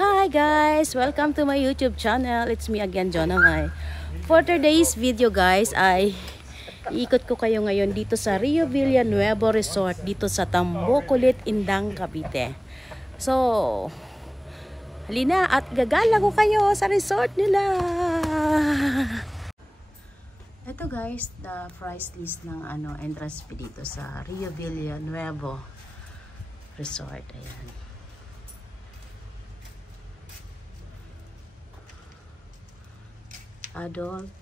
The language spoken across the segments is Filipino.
Hi guys! Welcome to my YouTube channel. It's me again, Jonah Mai. For today's video guys ay iikot ko kayo ngayon dito sa Rio Villanueva Resort dito sa Tambocolit, Indang, Cavite. So, halina at gagala ko kayo sa resort nila. Ito guys, the price list ng entrance fee dito sa Rio Villanueva Resort. Ayan. Adult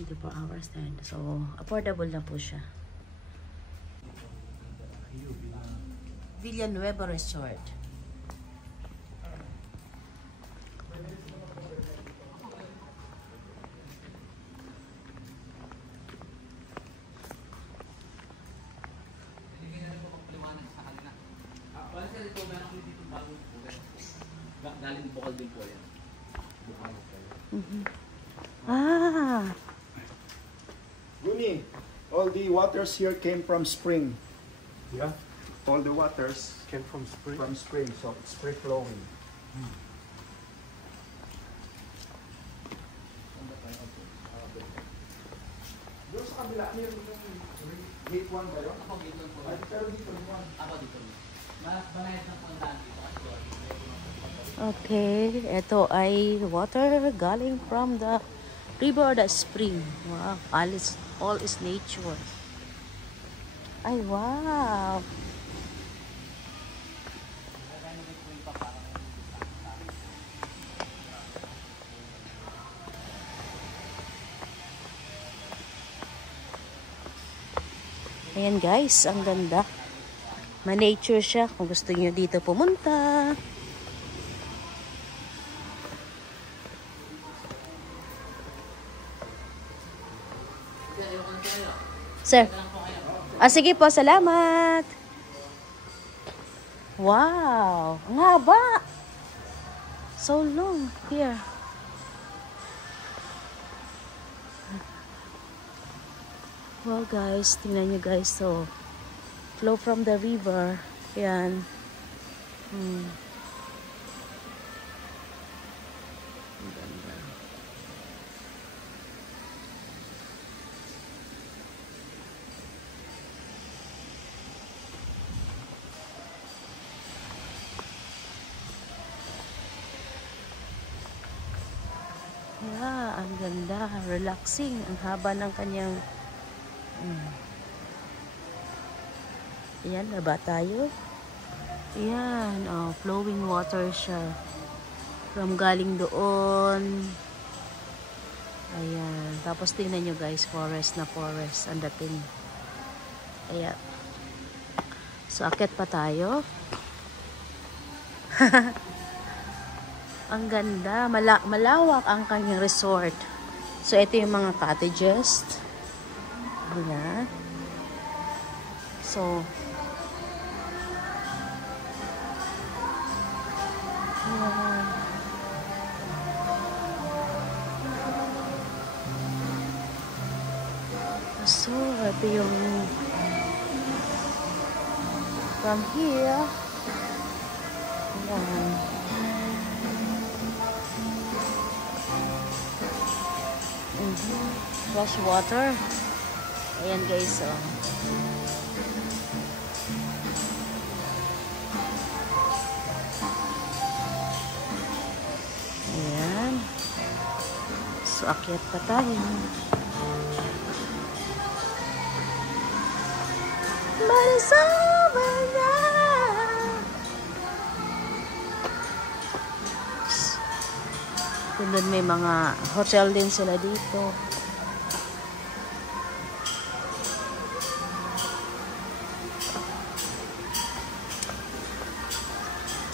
24 hours din. So, affordable na po siya. Villanueva Resort. Galing bukal din po yan. Yuni, all the waters here came from spring. Yeah? All the waters Came from spring? from spring, so it's free flowing. Doon sa kabila niyo, gate 1 ba yun? Ako dito po. Pero dito 1. Ako dito. Mas banayad na po ang daan dito. Okay, ito ay water galing from the river, the spring. Wow, all is nature. Ay, wow. Ayan guys, ang ganda. Ma-nature siya kung gusto niyo dito pumunta. Sir. Sige po, salamat. Wow, ang haba. So long here. Well guys, tingnan nyo guys. So, flow from the river. Yan. Ang ganda. Yeah, ang ganda. Relaxing. Ang haba ng kanyang Ayan, baba tayo. Ayan, flowing water siya. From galing doon. Ayan. Tapos tingnan nyo guys, forest na forest. Ang dating. Ayan. So, akit pa tayo. Ang ganda. Malawak ang kanyang resort. So, ito yung mga cottages. Ayan. So, ayan. So, ito yung from here. Ayan. Fresh water. Ayan guys, Ayan. So, akyat pa tayo. Marisama na! Doon may mga hotel din sila dito.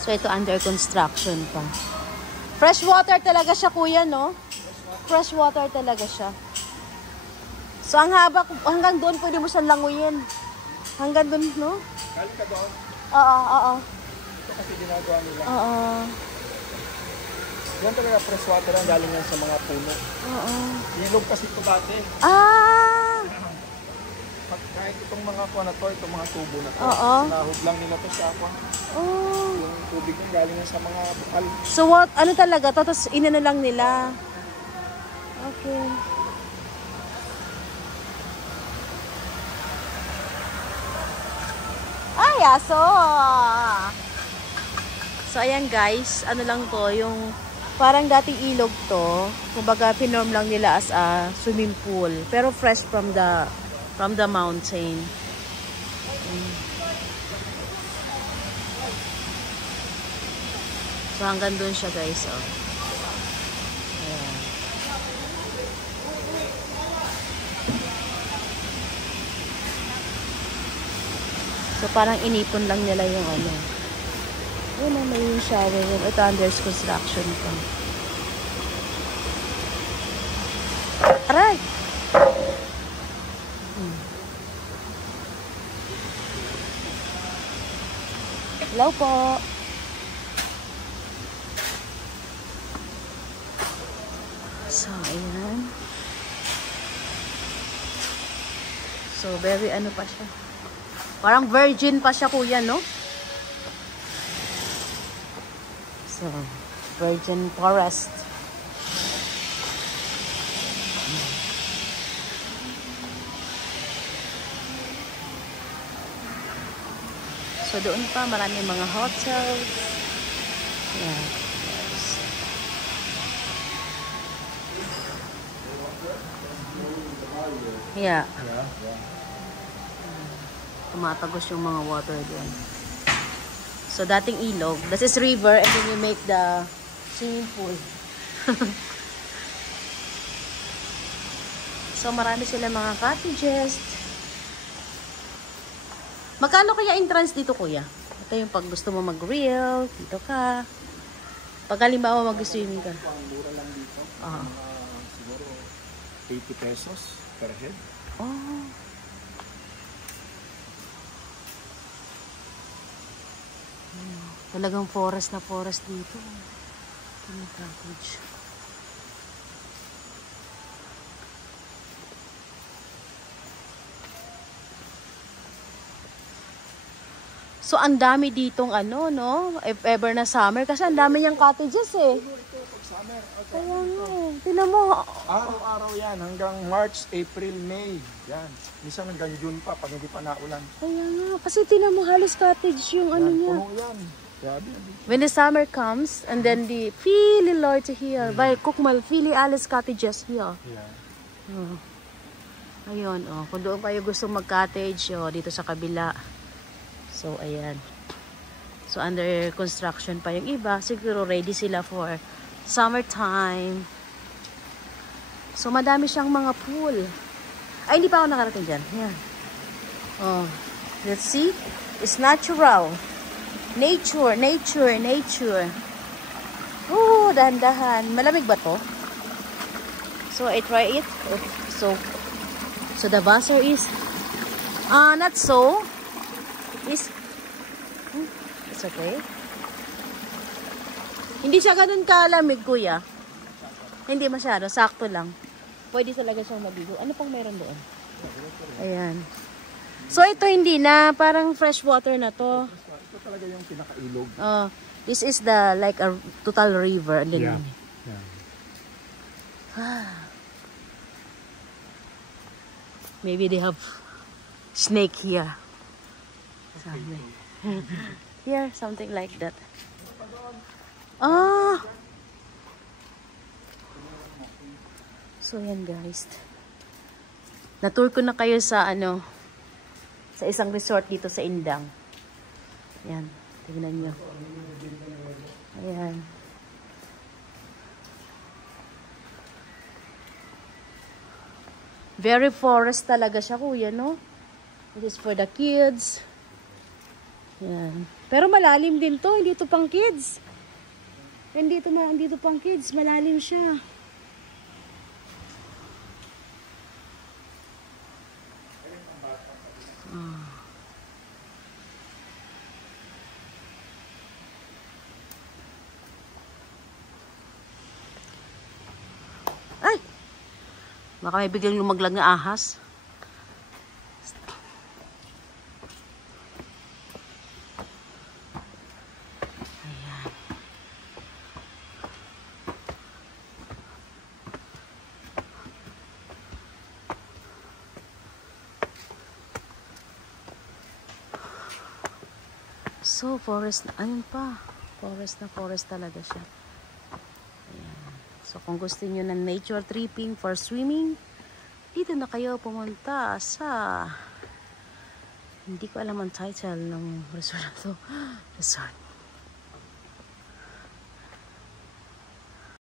So, ito under construction pa. Fresh water talaga siya, kuya, no? Fresh water talaga siya. So, ang haba, hanggang doon pwede mo siyang languyin. Hanggang doon, no? Galing ka doon? Oo. Ito kasi ginagawa nila. Oo. Yan talaga fresh water ang galing yan sa mga puno. Oo. Ilog kasi ito dati. Ah! Kahit itong mga kuha na to, itong mga tubo na to. Oo. Sinahog lang nila to sa kuha. Oh. Yung tubig yung galing yan sa mga bukal. So what, ano talaga to? Tapos inano lang nila. Okay. Ay, aso! So ayan guys, ano lang to, yung parang dating ilog to. Kumbaga pinorm lang nila as a swimming pool. Pero fresh from the mountain. So hanggang dun siya guys, oh. Ayan. So parang inipon lang nila yung ano. Ayun na, may shower yun. Ito under's construction pa. Aray! Hello po. So, ayan. So, very ano pa siya. Parang virgin pa siya, kuya, no? So, virgin forest. So, doon pa, marami mga hotels. Yeah. Yeah. Tumatagos yung mga water doon. So, dating ilog. This is river and then you make the swimming pool. So, marami sila mga cottages. Magkano kaya entrance dito, kuya? Ito yung pag gusto mo mag-grill, dito ka. Pag halimbawa mag-swimming ka. Mura lang dito. Siguro 80 pesos per head. Oh. Talagang forest na forest dito. Ito yung cottage. So, ang dami ditong ano, no? If ever na summer. Kasi ang dami niyang cottages, eh. Ito, pag summer. Okay. Kaya nga, tinan mo. Araw-araw yan. Hanggang March, April, May. Yan. Minsan hanggang June pa pag hindi pa naulan. Kaya nga. Kasi tinan mo, halos cottage yung ano Yan, niya. puno yan. Grabe. When the summer comes, and then the Fili Lord to here. By Kukmal, Fili Alice cottages here. Yeah. Oh. Ayun, oh. Kung doon kayo gusto mag-cottage, oh, dito sa kabila. So, ayan. So, under construction pa yung iba. Siguro ready sila for summertime. So, madami siyang mga pool. Ay, hindi pa ako nakarating dyan. Yan. Oh. Let's see. It's natural. Nature, nature, nature. Oh, dahan-dahan. Malamig ba to? So, I try it. So the buzzer is not so. It's okay. Hindi siya ganun kalamig, kuya. Hindi masyado. Sakto lang. Pwede talaga siyang maligo. Ano pang meron doon? Ayan. So, ito hindi na. Parang fresh water na to. Ito talaga yung pinaka-ilog. This is the like a total river. And then, Yeah. maybe they have snake here. Here, something like that. So yan guys. Natour ko na kayo sa ano, sa isang resort dito sa Indang. Yan, tingnan nyo. Ayan. Very forest talaga siya, kuya, no? It is for the kids. Yan. Pero malalim din to, hindi to pang kids. Hindi to pang kids, malalim siya. Ay! Baka may biglang lumaglag na ahas. So, forest na, ayun pa. Forest na forest talaga siya. Ayan. So, kung gusto niyo ng nature tripping for swimming, dito na kayo pumunta sa, hindi ko alam ang title ng resort na to. Resort.